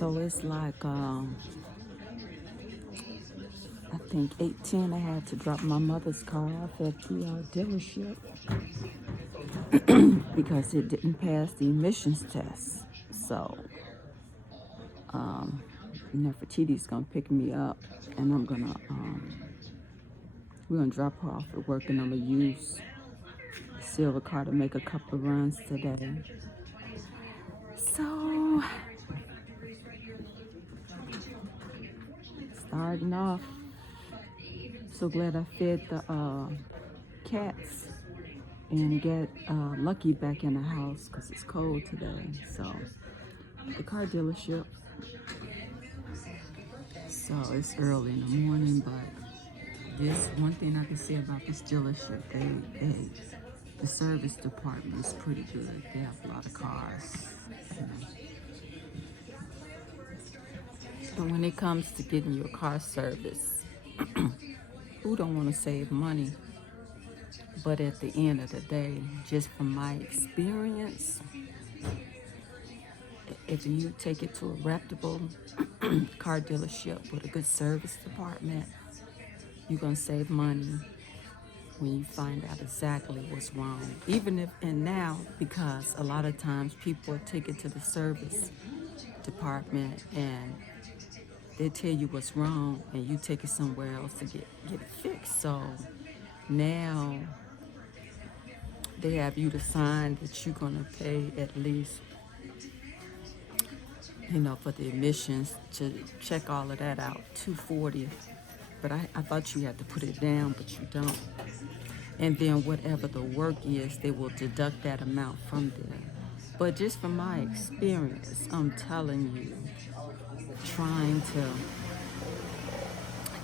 So it's like, I think 8:10 I had to drop my mother's car off at the dealership because it didn't pass the emissions test. So, Nefertiti's gonna pick me up, and we're gonna drop her off at work, and I'm gonna use the silver car to make a couple of runs today. So, starting off, so glad I fed the cats and get Lucky back in the house because it's cold today. So, the car dealership. So it's early in the morning, but this one thing I can say about this dealership, the service department is pretty good. They have a lot of cars. But when it comes to getting your car service, who don't want to save money? But at the end of the day, just from my experience, if you take it to a reputable car dealership with a good service department, you're going to save money when you find out exactly what's wrong. And now, because a lot of times people take it to the service department and they tell you what's wrong and you take it somewhere else to get it fixed. So now they have you to sign that you're going to pay at least, for the emissions to check all of that out, $240. But I thought you had to put it down, but you don't. And then whatever the work is, they will deduct that amount from there. But just from my experience, I'm telling you, trying to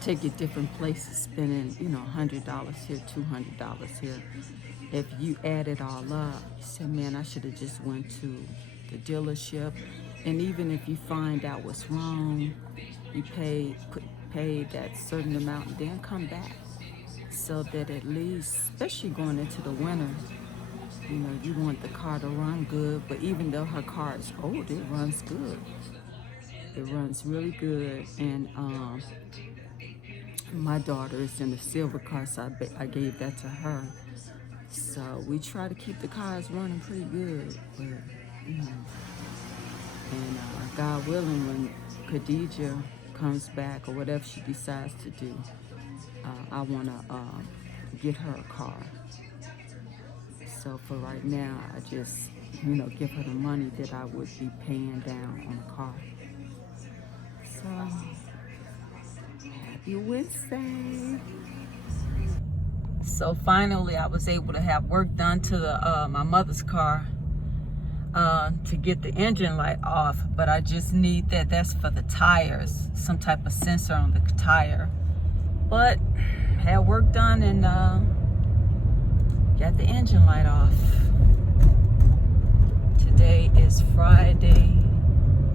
take it different places, spending, $100 here, $200 here. If you add it all up, you say, man, I should have just went to the dealership. And even if you find out what's wrong, you pay that certain amount and then come back. So that at least, especially going into the winter, you want the car to run good. But even though her car is old, it runs good. It runs really good. And my daughter is in the silver car, so I gave that to her. So we try to keep the cars running pretty good. But, and God willing, when Khadijah comes back or whatever she decides to do, I want to get her a car. So for right now, I just, give her the money that I would be paying down on a car. So, happy Wednesday. So finally, I was able to have work done to my mother's car to get the engine light off. But I just need that's for the tires, some type of sensor on the tire. But had work done and got the engine light off. Today is Friday,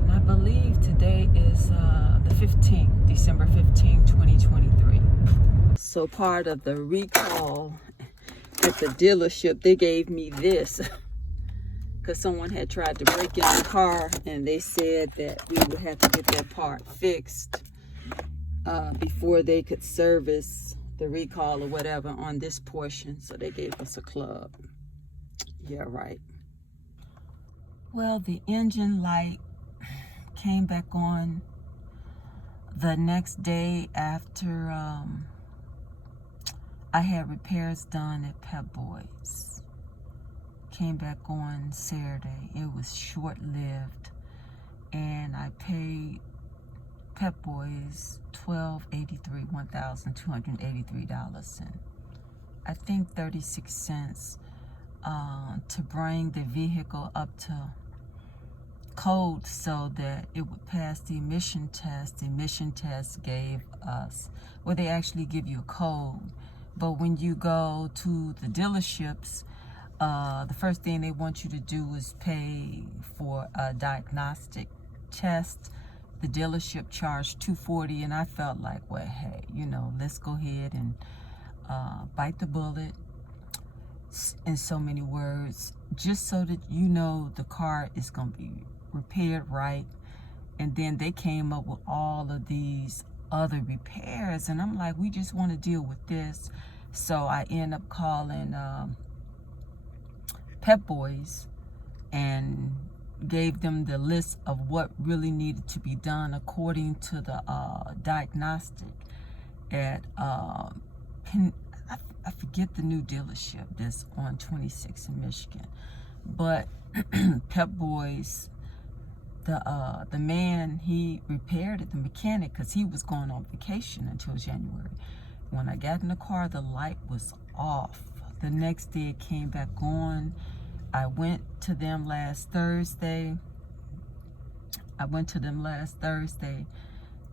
and I believe today is the 15th, December 15th, 2023. So part of the recall at the dealership, they gave me this because someone had tried to break in the car and they said that we would have to get that part fixed before they could service the recall or whatever on this portion. So they gave us a club. Yeah, right. Well, the engine light came back on the next day after I had repairs done at Pep Boys. Came back on Saturday. It was short-lived, and I paid Pep Boys $1,283 and I think 36 cents to bring the vehicle up to code so that it would pass the emission test. The emission test gave us, well, they actually give you a code, but when you go to the dealerships, the first thing they want you to do is pay for a diagnostic test. The dealership charged $240, and I felt like, well, hey, let's go ahead and bite the bullet, in so many words, just so that the car is going to be repaired right And then they came up with all of these other repairs, and I'm like, we just want to deal with this. So I end up calling Pep Boys and gave them the list of what really needed to be done according to the diagnostic at I forget the new dealership that's on 26 in Michigan, but Pep Boys, the man, he repaired it, the mechanic, because he was going on vacation until January. When I got in the car, the light was off. The next day it came back on. I went to them last Thursday,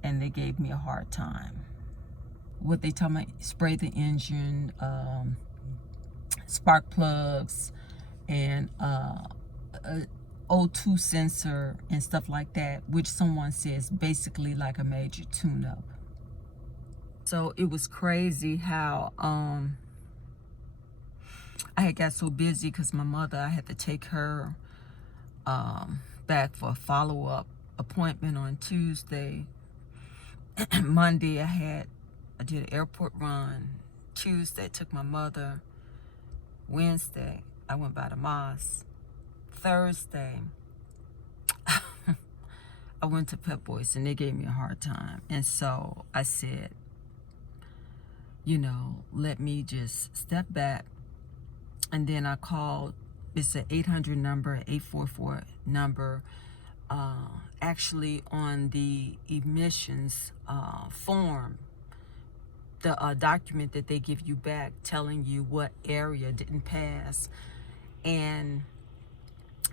and they gave me a hard time. What they told me, spray the engine, spark plugs, and O2 sensor and stuff like that, which someone says basically like a major tune-up. So it was crazy how I had got so busy because my mother, I had to take her back for a follow-up appointment on Tuesday. Monday I did an airport run. Tuesday I took my mother. Wednesday I went by the mosque. Thursday I went to Pep Boys and they gave me a hard time. And so I said, let me just step back. And then I called, it's an 800 number, 844 number, actually on the emissions form, the document that they give you back telling you what area didn't pass. And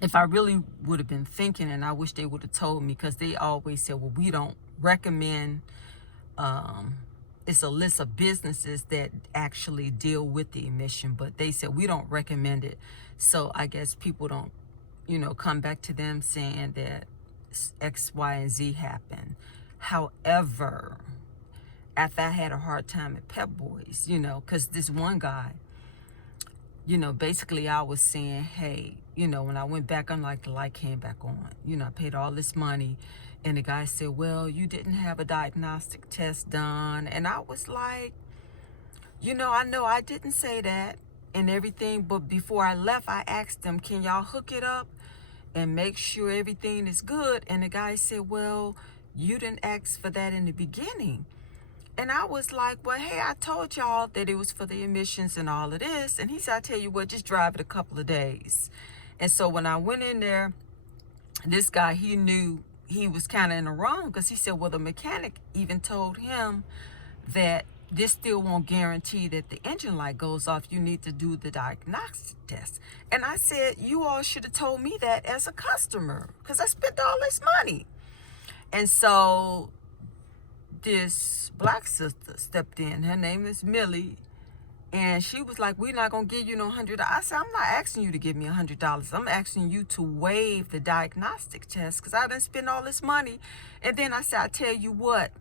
if I really would have been thinking, and I wish they would have told me, because they always said, well, we don't recommend, it's a list of businesses that actually deal with the emission, but they said we don't recommend it. So I guess people don't, come back to them saying that X, Y, and Z happened. However, after I had a hard time at Pep Boys, because this one guy, basically I was saying, hey, when I went back, I'm like, the light came back on. I paid all this money. And the guy said, well, you didn't have a diagnostic test done. And I was like, I know I didn't say that and everything. But before I left, I asked them, can y'all hook it up and make sure everything is good? And the guy said, well, you didn't ask for that in the beginning. And I was like, well, hey, I told y'all that it was for the emissions and all of this. And he said, I tell you what, just drive it a couple of days. And so when I went in there, this guy, he knew he was kind of in the wrong, because he said, well, the mechanic even told him that this still won't guarantee that the engine light goes off. You need to do the diagnostic test. And I said, you all should have told me that as a customer, because I spent all this money. And so this black sister stepped in. Her name is Millie. And she was like, we're not going to give you no $100. I said, I'm not asking you to give me $100. I'm asking you to waive the diagnostic test, because I didn't spend all this money. And then I said, I tell you what,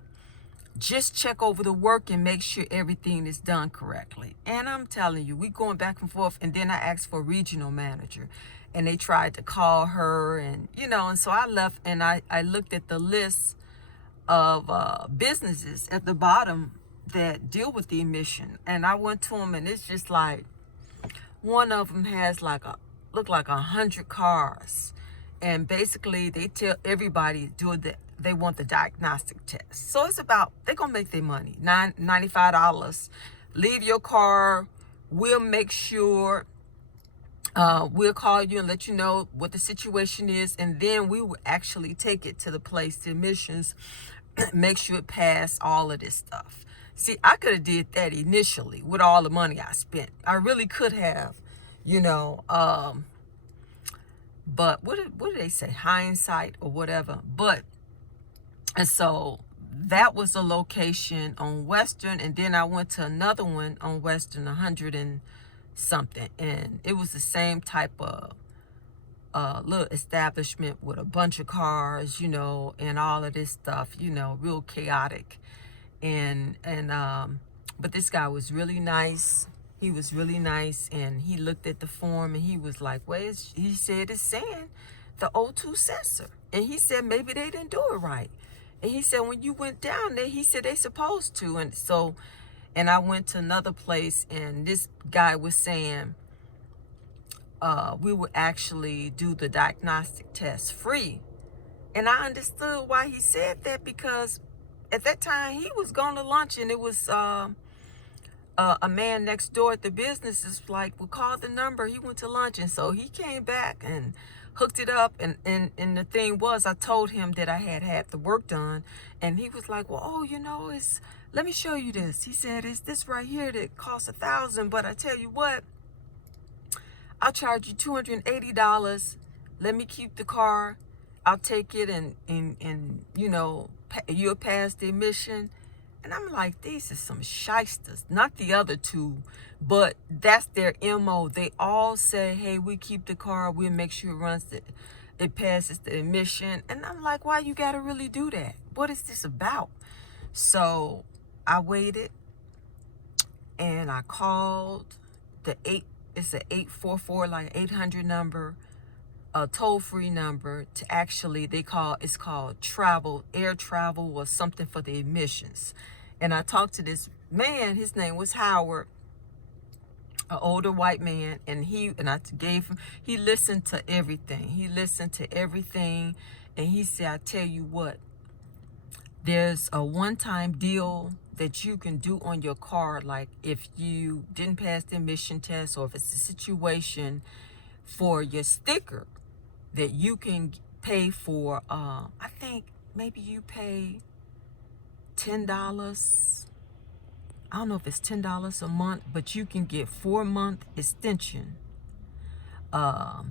just check over the work and make sure everything is done correctly. And I'm telling you, we going back and forth. And then I asked for a regional manager, and they tried to call her, and, and so I left, and I looked at the list of businesses at the bottom that deal with the emission, and I went to them, and it's just like one of them has look like 100 cars, and basically they tell everybody they want the diagnostic test. So it's about, they're gonna make their money, $95. Leave your car, we'll make sure, we'll call you and let you know what the situation is, and then we will actually take it to the place, the emissions, make sure it passed all of this stuff. See, I could have did that initially with all the money I spent. I really could have, but what did they say? Hindsight or whatever. And so that was a location on Western, and then I went to another one on Western, 100 and something, and it was the same type of little establishment with a bunch of cars, and all of this stuff, real chaotic. But this guy was really nice. He was really nice, and he looked at the form, and he was like, well, he said it's saying the O2 sensor. And he said maybe they didn't do it right. And he said when you went down there, he said they supposed to. And so, and I went to another place, and this guy was saying we would actually do the diagnostic test free. And I understood why he said that, because at that time he was going to lunch, and it was a man next door at the business is like, we called the number. He went to lunch, and so he came back and hooked it up. And the thing was, I told him that I had the work done, and he was like, well, oh, you know, let me show you this. He said, it's this right here that costs $1,000, but I tell you what, I'll charge you $280. Let me keep the car. I'll take it, and you know, you'll pass the emission. And I'm like, these are some shysters. Not the other two, but that's their MO. They all say, hey, we keep the car. We'll make sure it passes the emission. And I'm like, why you got to really do that? What is this about? So I waited, and I called it's an 844, like 800 number, a toll-free number to actually, it's called air travel or something for the emissions. And I talked to this man, his name was Howard, an older white man, and he listened to everything. And he said, I tell you what, there's a one-time deal that you can do on your car, like if you didn't pass the emission test, or if it's a situation for your sticker, that you can pay for, I think maybe you pay $10. I don't know if it's $10 a month, but you can get 4-month extension. But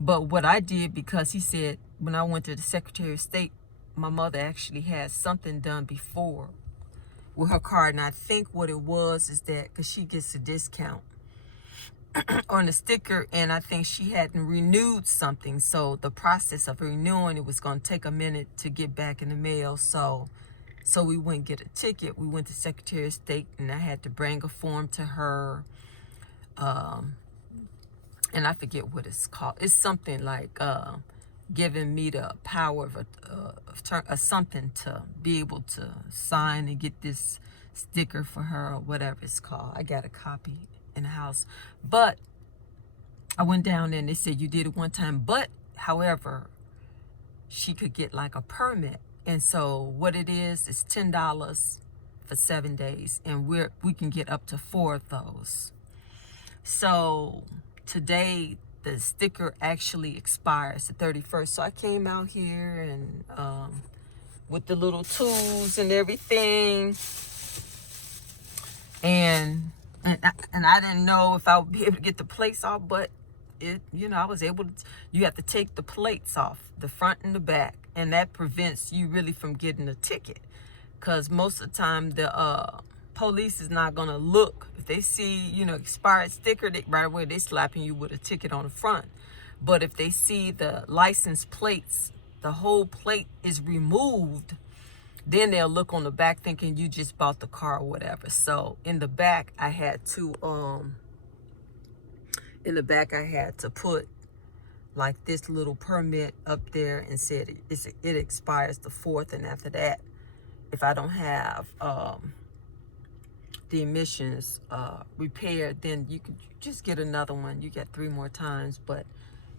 what I did, because he said when I went to the Secretary of State, my mother actually had something done before with her car, and I think what it was is that because she gets a discount on the sticker, and I think she hadn't renewed something, so the process of renewing it was going to take a minute to get back in the mail. So we wouldn't get a ticket. We went to Secretary of State, and I had to bring a form to her, and I forget what it's called. It's something like giving me the power of something to be able to sign and get this sticker for her, or whatever it's called. I got a copy in the house, but I went down there and they said you did it one time, but however, she could get like a permit. And so what it is $10 for 7 days, and we can get up to 4 of those. So today the sticker actually expires the 31st. So I came out here and with the little tools and everything, and I didn't know if I would be able to get the plates off, but I was able to. You have to take the plates off, the front and the back, and that prevents you really from getting a ticket, because most of the time the police is not gonna look. If they see expired sticker, right away they slapping you with a ticket on the front. But if they see the license plates, the whole plate is removed, then they'll look on the back thinking you just bought the car or whatever. So in the back I had to put like this little permit up there, and said it expires the 4th, and after that, if I don't have the emissions repaired, then you can just get another one. You get 3 more times, but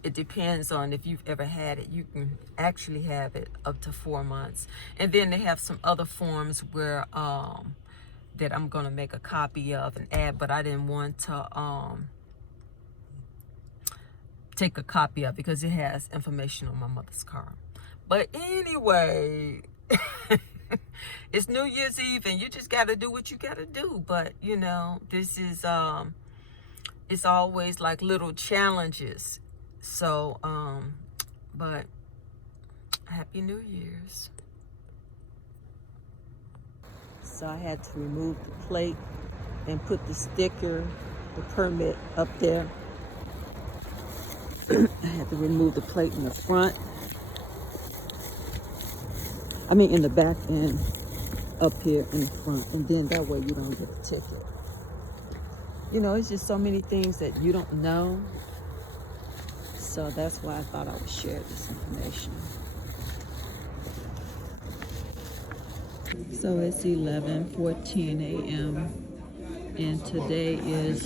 it depends on if you've ever had it. You can actually have it up to 4 months. And then they have some other forms where that I'm gonna make a copy of and add, but I didn't want to take a copy of, because it has information on my mother's car. But anyway, it's New Year's Eve, and you just got to do what you got to do. But this is it's always like little challenges. So but Happy New Year's. So I had to remove the plate and put the sticker, the permit up there. I had to remove the plate in the front. I mean in the back, and up here in the front. And then that way you don't get the ticket. It's just so many things that you don't know. So that's why I thought I would share this information. So it's 11:14 a.m. and today is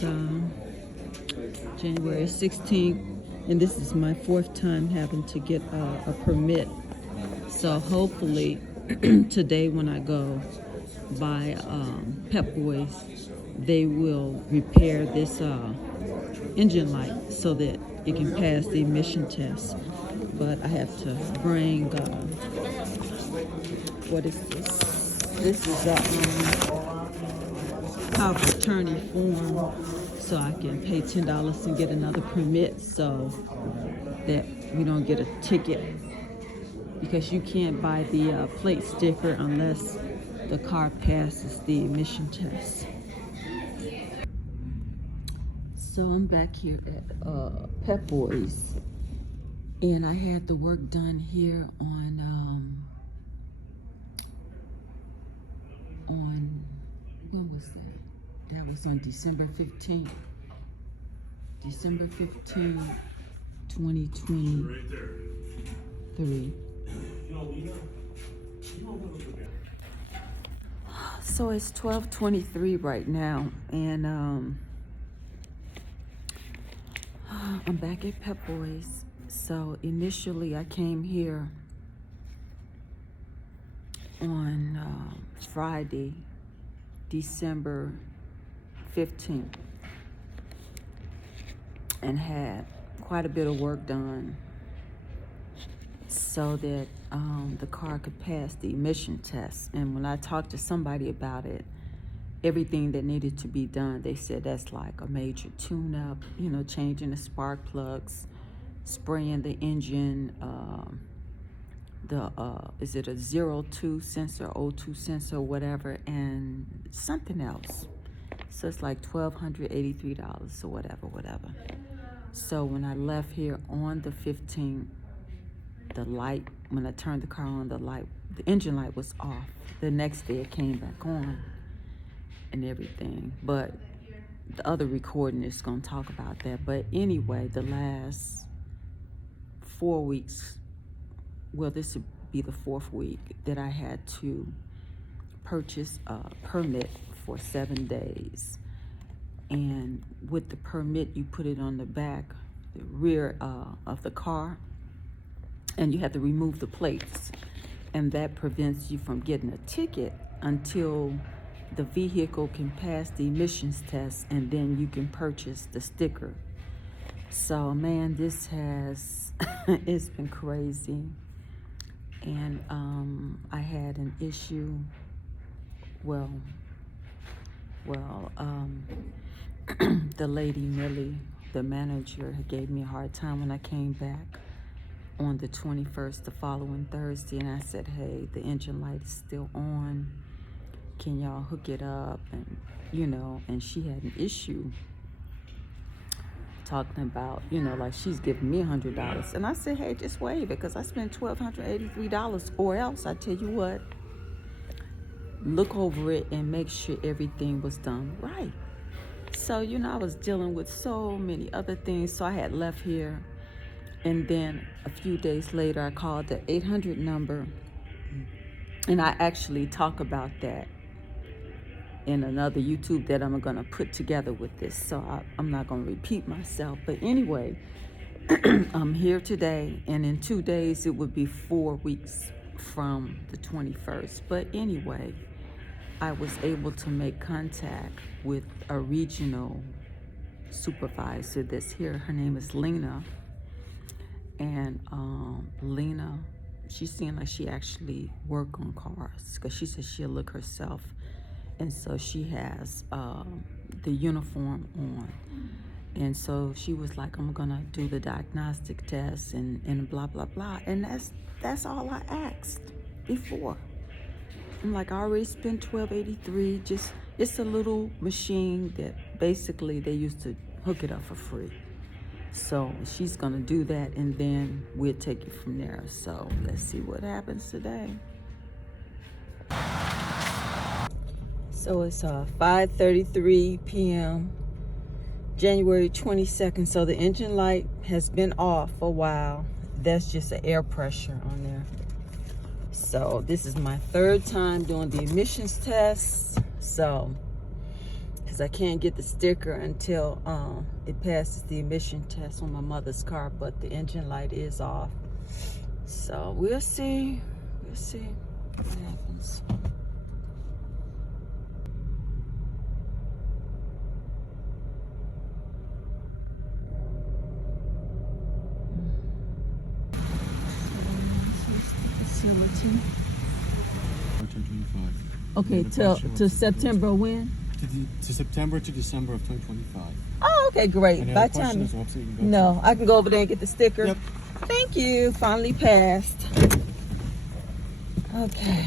January 16th, and this is my fourth time having to get a permit. So hopefully today when I go by Pep Boys, they will repair this engine light so that it can pass the emission test. But I have to bring, what is this? This is a power of attorney form, so I can pay $10 and get another permit so that we don't get a ticket, because you can't buy the plate sticker unless the car passes the emission test. So I'm back here at Pep Boys, and I had the work done here on when was that? That was on December 15th. December 15th, 2023. So it's 12:23 right now, and I'm back at Pep Boys. So initially I came here on Friday, December 15th, and had quite a bit of work done so that the car could pass the emission test. And when I talked to somebody about it, everything that needed to be done, they said that's like a major tune-up, you know, changing the spark plugs, spraying the engine, is it a 02 sensor, 02 sensor, whatever, and something else. So it's like $1,283 or whatever. So when I left here on the 15th, the light, when I turned the car on, the engine light was off. The next day it came back on and everything. But the other recording is going to talk about that. But anyway, the last 4 weeks, well, this would be the fourth week that I had to purchase a permit for 7 days. And with the permit, you put it on the back, the rear of the car, and you have to remove the plates. And that prevents you from getting a ticket until the vehicle can pass the emissions test, and then you can purchase the sticker. So man, this has it's been crazy. And I had an issue. The lady Millie, the manager, gave me a hard time when I came back on the 21st, the following Thursday, and I said, hey, the engine light is still on, can y'all hook it up? And you know, and she had an issue talking about, you know, like she's giving me $100, and I said, hey, just waive it, because I spent $1,283, or else I tell you what, look over it and make sure everything was done right. So, you know, I was dealing with so many other things, so I had left here. And then a few days later, I called the 800 number, and I actually talk about that in another YouTube that I'm going to put together with this. So I'm not going to repeat myself. But anyway, I'm here today, and in 2 days, it would be 4 weeks from the 21st. But anyway, I was able to make contact with a regional supervisor that's here. Her name is Lena. And Lena, she seemed like she actually worked on cars, because she said she'll look herself. And so she has the uniform on. And so she was like, I'm gonna do the diagnostic test and blah, blah, blah. And that's all I asked before. I'm like, I already spent $1,283. Just, it's a little machine that basically they used to hook it up for free. So she's gonna do that, and then we'll take it from there. So let's see what happens today. So it's 5:33 p.m. January 22nd. So the engine light has been off for a while. That's just the air pressure on there. So this is my third time doing the emissions test. So, because I can't get the sticker until it passes the emission test on my mother's car, but the engine light is off. So we'll see. We'll see what happens. Facility. Okay, to September when? To September to December of 2025. Oh, okay, great. Any By other time. questions or website you can go No, I can go over there and get the sticker. Yep. Thank you. Finally passed. Okay.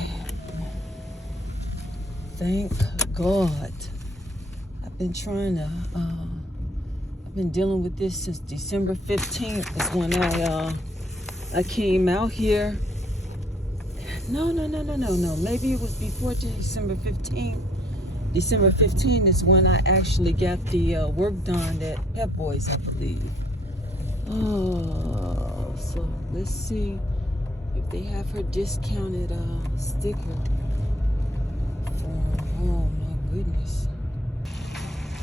Thank God. I've been trying to. I've been dealing with this since December 15th. Is when I came out here. No. Maybe it was before December 15th. December 15th is when I actually got the work done at Pep Boys, I believe. Oh, so let's see if they have her discounted sticker form. Oh my goodness.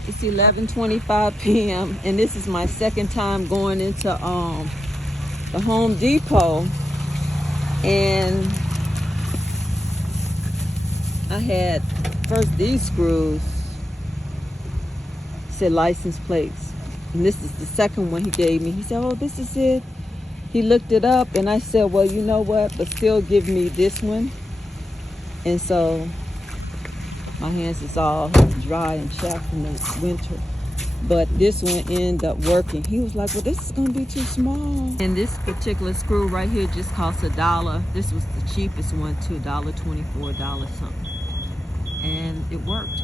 It's 11:25 p.m. and this is my second time going into the Home Depot, and I had first these screws said license plates, and this is the second one he gave me. He said, oh, this is it. He looked it up, and I said, well, you know what, but still give me this one. And so my hands is all dry and chapped from the winter, but this one ended up working. He was like, well, this is gonna be too small. And this particular screw right here just costs $1. This was the cheapest one too, $1.24, something. And it worked.